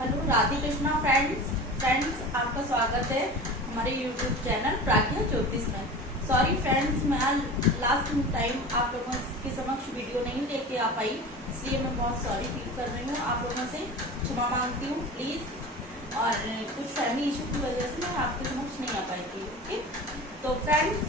Hello Radhe Krishna friends आपका स्वागत है हमारे यूट्यूब चैनल प्राज्ञा ज्योतिष में। सॉरी फ्रेंड्स, मैं लास्ट टाइम आप लोगों के समक्ष वीडियो नहीं लेके आ पाई, इसलिए मैं बहुत सॉरी फील कर रही हूँ। आप लोगों से क्षमा मांगती हूँ प्लीज। और कुछ फैमिली इशू की वजह से मैं आपके समक्ष नहीं आ पाई थी। ओके, तो फ्रेंड्स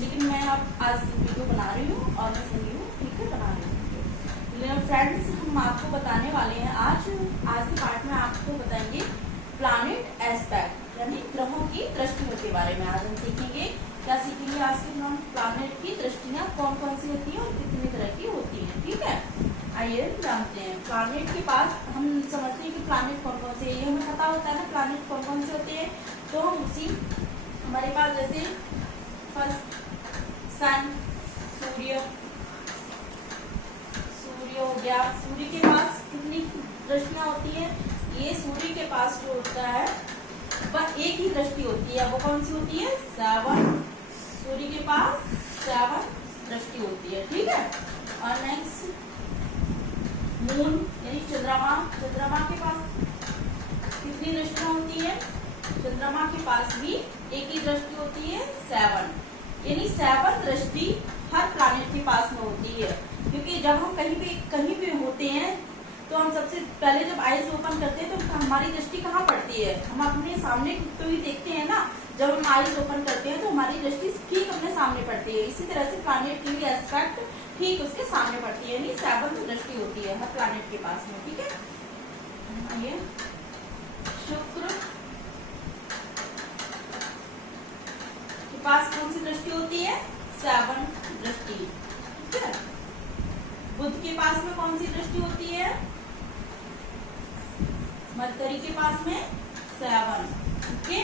लेकिन मैं आज वीडियो बना रही हूँ और मैं सही हूँ, ठीक है, बना रही हूँ। फ्रेंड्स हम आपको बताने वाले हैं आज के पार्ट में आपको बताएंगे प्लैनेट एस्पेक्ट यानी ग्रहों की दृष्टियों के बारे में। आज हम सीखेंगे, क्या सीखेंगे आज के प्लैनेट की दृष्टियां कौन कौन सी होती हैं और कितनी तरह की होती हैं। ठीक है, आइए जानते हैं। प्लैनेट के पास हम समझते हैं कि प्लैनेट कौन कौन से, ये हमें पता होता है ना प्लैनेट कौन कौन से होते हैं। तो हम उसी हमारे पास जैसे फर्स्ट सन, सूर्य हो गया। सूर्य के पास कितनी दृष्टियां होती हैं? ये सूर्य के पास जो होता है वह एक ही दृष्टि होती है। वो कौन सी होती है? 7। सूर्य के पास 7 दृष्टि होती है। ठीक है, और नेक्स्ट मून यानी चंद्रमा के पास कितनी दृष्टियां होती है? चंद्रमा के पास भी एक ही दृष्टि होती है, 7। यानी 7 दृष्टि हर प्लैनेट के पास में होती है। क्योंकि जब हम कहीं भी होते हैं तो हम सबसे पहले जब आईज ओपन करते हैं तो हमारी दृष्टि कहाँ पड़ती है? हम अपने सामने तो ही देखते हैं ना। जब हम आईज ओपन करते हैं तो हमारी दृष्टि ठीक अपने सामने पड़ती है। इसी तरह से प्लैनेट की भी एस्पेक्ट ठीक उसके सामने पड़ती है, यानी 7 दृष्टि होती है हर प्लैनेट के पास में। ठीक है, ये शुक्र के पास कौन सी दृष्टि होती है? 7 दृष्टि। ठीक है, बुध के पास में कौन सी दृष्टि होती है? मरकरी के पास में 7। ओके,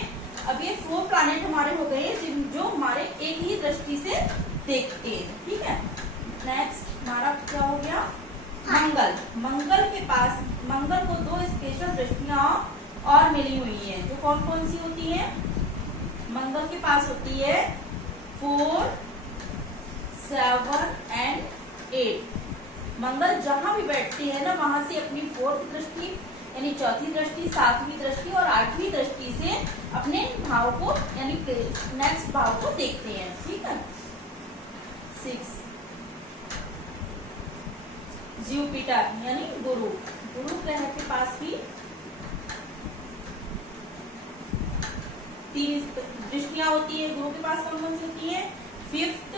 अब ये 4 प्लैनेट हमारे हो गए जो हमारे एक ही दृष्टि से देखते हैं। ठीक है, नेक्स्ट हमारा क्या हो गया? मंगल के पास, मंगल को 2 स्पेशल दृष्टियां और मिली हुई हैं, जो कौन कौन सी होती हैं? मंगल के पास होती है 4, 7 एंड 8। मंगल जहां भी बैठते हैं ना, वहां से अपनी 4th दृष्टि यानी 4थी दृष्टि, 7वीं दृष्टि और 8वीं दृष्टि से अपने भाव को यानी नेक्स्ट भाव को देखते हैं। ठीक है, 6 जुपिटर यानी गुरु ग्रह के पास भी 3 दृष्टियां होती है। गुरु के पास कौन कौन सी होती है? 5th,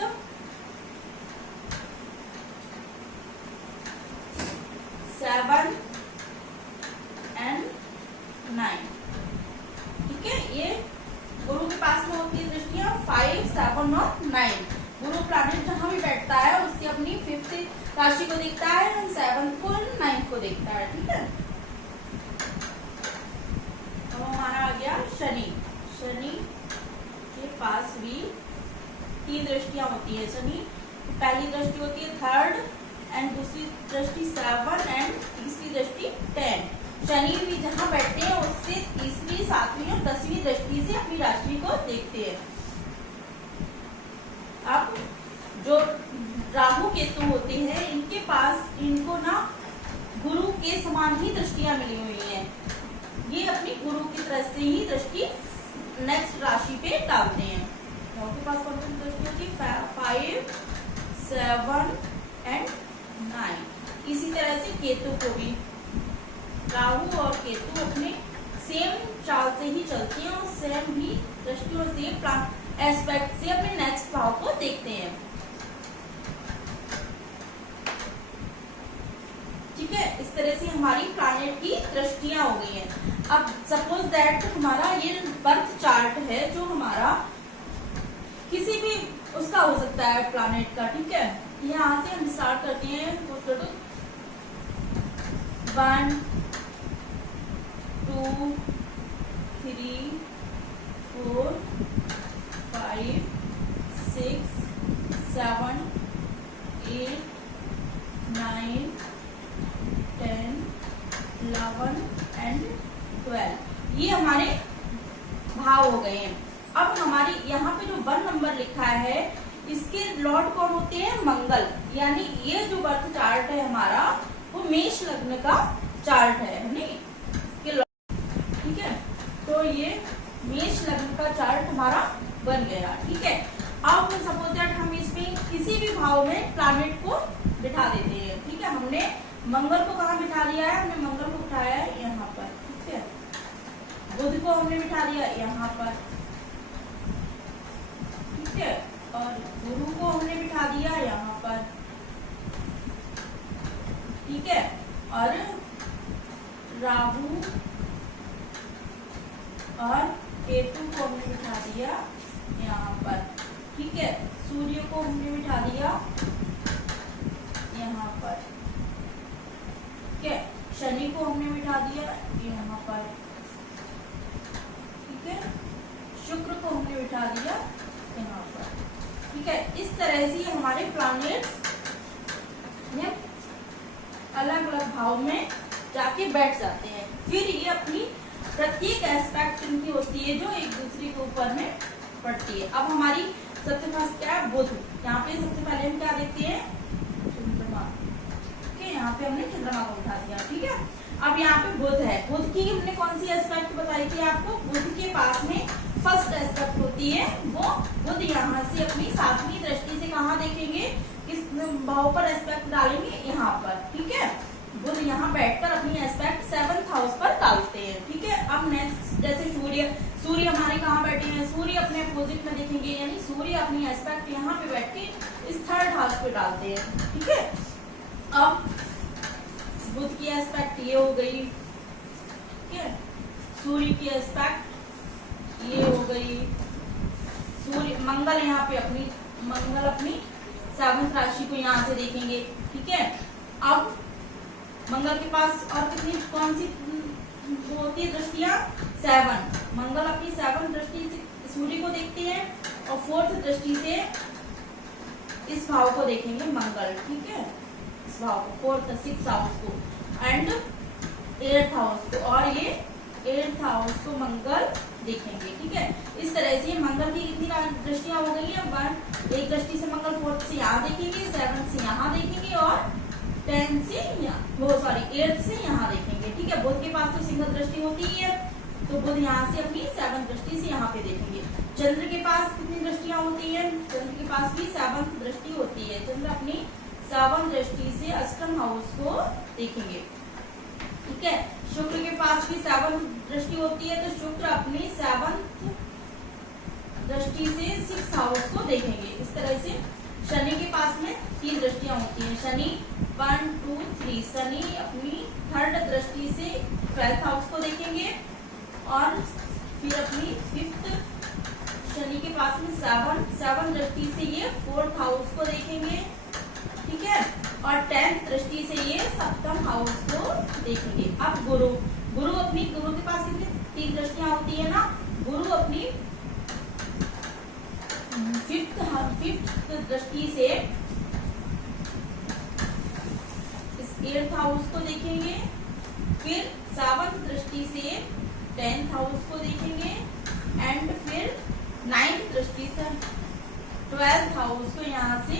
7 and 9। ठीक है, ये गुरु के पास में होती है दृष्टियां 5, 7 और 9। गुरु प्लैनेट जहां भी बैठता है उससे अपनी 5th राशि को देखता है, 7th को, 9th को देखता है। ठीक है, तो हमारा आ गया शनि के पास भी 3 दृष्टियां होती है। शनि की पहली दृष्टि होती है 3rd एंड दूसरी दृष्टि 7 एंड तीसरी दृष्टि 10। शनि भी जहां बैठते हैं उससे 3वीं, 7वीं और 10वीं दृष्टि से अपनी राशि को देखते हैं। अब जो राहु केतु होते हैं इनके पास, इनको ना गुरु के समान ही दृष्टियां मिली हुई हैं। ये अपनी गुरु की तरह से ही दृष्टि नेक्स्ट राशि पे डालते हैं। राहु के पास कौन सी दृष्टि होती है? 5, 7 एंड 9। इसी तरह से केतु को भी, राहु और केतु अपने सेम चाल से ही चलते हैं और सेम ही दृष्टियों से एस्पेक्ट से अपने नेक्स्ट भाव को देखते हैं। ठीक है, इस तरह से हमारी प्लैनेट की दृष्टियां हो गई हैं। अब सपोज दैट हमारा ये बर्थ चार्ट है जो हमारा किसी भी उसका हो सकता है प्लैनेट का। ठीक है, यहाँ से हम स्टार्ट करते हैं 1, 2, 3, 4, 5, 6, 7, 8, 9, 10, 11 एंड 12। ये हमारे भाव हो गए हैं। अब हमारी यहाँ पे जो 1 नंबर लिखा है इसके लॉर्ड कौन होते हैं? मंगल। यानी ये जो बर्थ चार्ट है हमारा वो मेष लग्न का चार्ट है नहीं? इसके हमने बिठा दिया यहाँ पर, ठीक है, और गुरु को हमने बिठा दिया यहाँ पर, ठीक है, और राहु और केतु को हमने बिठा दिया यहाँ पर, ठीक है, सूर्य को हमने बिठा दिया यहाँ पर, ठीक है, शनि को हमने बिठा दिया यहाँ पर, ठीक है, शुक्र को हमने बिठा दिया यहाँ पर, ठीक है। इस तरह से हमारे प्लैनेट्स अलग अलग भाव में जाके बैठ जाते हैं। फिर ये अपनी प्रत्येक एस्पेक्ट इनकी होती है जो एक दूसरे के ऊपर में पड़ती है। अब हमारी सबसे फर्स्ट क्या है, बुध। यहाँ पे सबसे पहले हम क्या देखते हैं, चंद्रमा, ठीक है, यहाँ पे हमने चंद्रमा को उठा दिया, ठीक है। अब यहाँ पे बुध है, बुध की हमने कौन सी एस्पेक्ट बताई थी आपको, बुध के पास में फर्स्ट एस्पेक्ट होती है, वो बुध यहाँ से अपनी 7वीं दृष्टि से कहाँ देखेंगे, किस भाव पर एस्पेक्ट डालेंगे, यहाँ पर, ठीक है। बुध यहाँ बैठकर अपनी एस्पेक्ट 7th हाउस पर डालते हैं, ठीक है। अब नेक्स्ट जैसे सूर्य हमारे कहाँ बैठे हैं, सूर्य अपने अपोजिट में देखेंगे, यानी सूर्य अपनी एस्पेक्ट यहाँ पे बैठ के इस 3rd हाउस पे डालते हैं, ठीक है। अब बुध की एस्पेक्ट ये हो गई, ठीक है, सूर्य की एस्पेक्ट ये हो गई, मंगल यहाँ पे मंगल अपनी 7th राशि को यहाँ से देखेंगे, ठीक है। अब मंगल के पास और कौन सी होती है दृष्टियां, 7। मंगल अपनी 7th दृष्टि से सूर्य को देखते हैं और 4th दृष्टि से इस भाव को देखेंगे मंगल, ठीक है, इस भाव को, 4th 6th हाउस को एंड 8th हाउस को, और ये 8th हाउस को मंगल देखेंगे, ठीक है। इस तरह से मंगल की कितनी दृष्टियां हो गई है, एक दृष्टि से मंगल 4th से यहाँ देखेंगे, 7th से यहाँ देखेंगे और 8th से यहाँ देखेंगे, ठीक है। बुध के पास तो सिंगल दृष्टि होती ही है, तो बुध यहाँ से अपनी 7th दृष्टि से यहाँ पे देखेंगे। चंद्र के पास कितनी दृष्टियां होती हैं, चंद्र के पास भी 7th दृष्टि होती है, चंद्र अपनी 7th दृष्टि से 8th हाउस को देखेंगे, ठीक है। शुक्र के पास भी 7th दृष्टि होती है, तो शुक्र अपनी 7th दृष्टि से 6th हाउस को देखेंगे। इस तरह से शनि के पास में 3 दृष्टियां होती हैं, शनि 1 2 3, शनि अपनी 3rd दृष्टि से 12th हाउस को देखेंगे और फिर अपनी 5th, शनि के पास में 7 दृष्टि से ये 4th हाउस को देखेंगे, ठीक है, और 10th दृष्टि से ये 7th हाउस को देखेंगे। अब गुरु के पास कितनी 3 दृष्टियां होती है ना, गुरु अपनी 5th दृष्टि से इस 8th हाउस को देखेंगे, फिर 7th दृष्टि से 10th हाउस को देखेंगे एंड फिर 9th दृष्टि से 12th हाउस को यहाँ से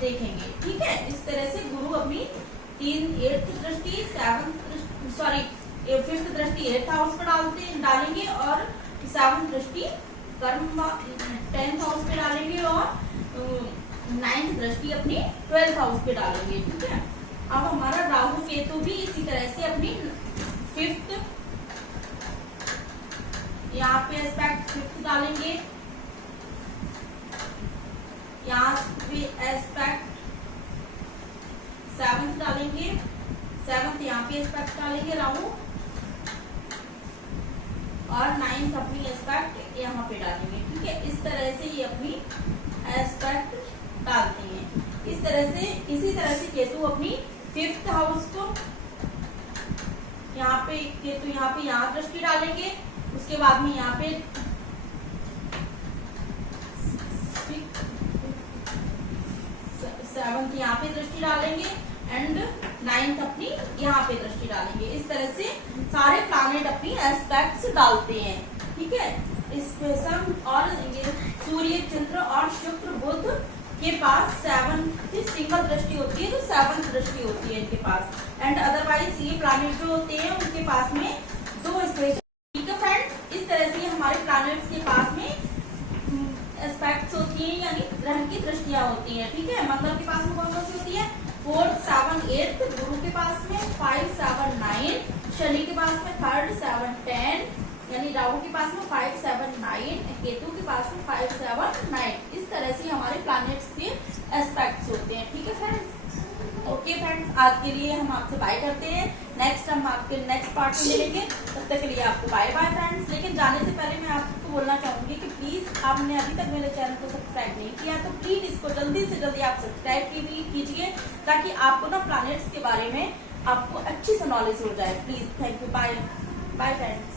देखेंगे, ठीक है। इस तरह से गुरु अपनी 8th दृष्टि 5th दृष्टि 8th हाउस पर डालेंगे और 7th दृष्टि कर्म 10th हाउस पे डालेंगे और 9th दृष्टि अपनी 12th हाउस पे डालेंगे, ठीक है। अब हमारा राहु केतु भी इसी तरह से अपनी 5th यहाँ पे एस्पेक्ट 5th डालेंगे, यहाँ पे एस्पेक्ट 7th डालेंगे, 7th यहाँ पे एस्पेक्ट डालेंगे राहु और 9th अपनी एस्पेक्ट यहाँ पे डालेंगे, ठीक है। इस तरह से ये अपनी एस्पेक्ट डालते हैं। इसी तरह से केतु अपनी 5th हाउस को यहाँ पे केतु यहाँ दृष्टि डालेंगे, उसके बाद में यहाँ पे 7th यहाँ पे दृष्टि डालेंगे एंड 9th अपनी यहाँ पे दृष्टि डालेंगे। इस तरह से सारे प्लैनेट अपनी एस्पेक्ट्स डालते हैं, ठीक है। और ये सूर्य, चंद्र और शुक्र, बुध के पास 7th सिंगल दृष्टि होती है, तो 7th दृष्टि होती है इनके पास एंड अदरवाइज ये प्लैनेट जो होते हैं उनके पास में 2 स्पेशल, ठीक है फ्रेंड्स। इस तरह से हमारे प्लैनेट्स के पास में एस्पेक्ट्स होती हैं, यानी ग्रह की दृष्टियां होती हैं, ठीक है। मंगल के पास में कौन कौन सी होती है, 4th 7 8, गुरु के पास में 5 7 9, शनि के पास में 3rd 7 10, यानी राहु के पास में 5, 7, 9, केतु के पास में 5, 7, 9। इस तरह से हमारे प्लैनेट्स के एस्पेक्ट्स होते हैं। ठीक है फ्रेंड्स, ओके फ्रेंड्स, आज के लिए हम आपसे बाय करते हैं। नेक्स्ट हम आपके नेक्स्ट पार्ट में मिलेंगे, तब तक के लिए आपको बाय बाय फ्रेंड्स। लेकिन जाने से पहले मैं आपको बोलना चाहूंगी कि प्लीज आपने अभी तक मेरे चैनल को सब्सक्राइब नहीं किया तो प्लीज इसको जल्दी से जल्दी आप सब्सक्राइब कीजिए, ताकि आपको ना प्लैनेट्स के बारे में आपको अच्छी से नॉलेज हो जाए। Please, thank you, bye bye friends.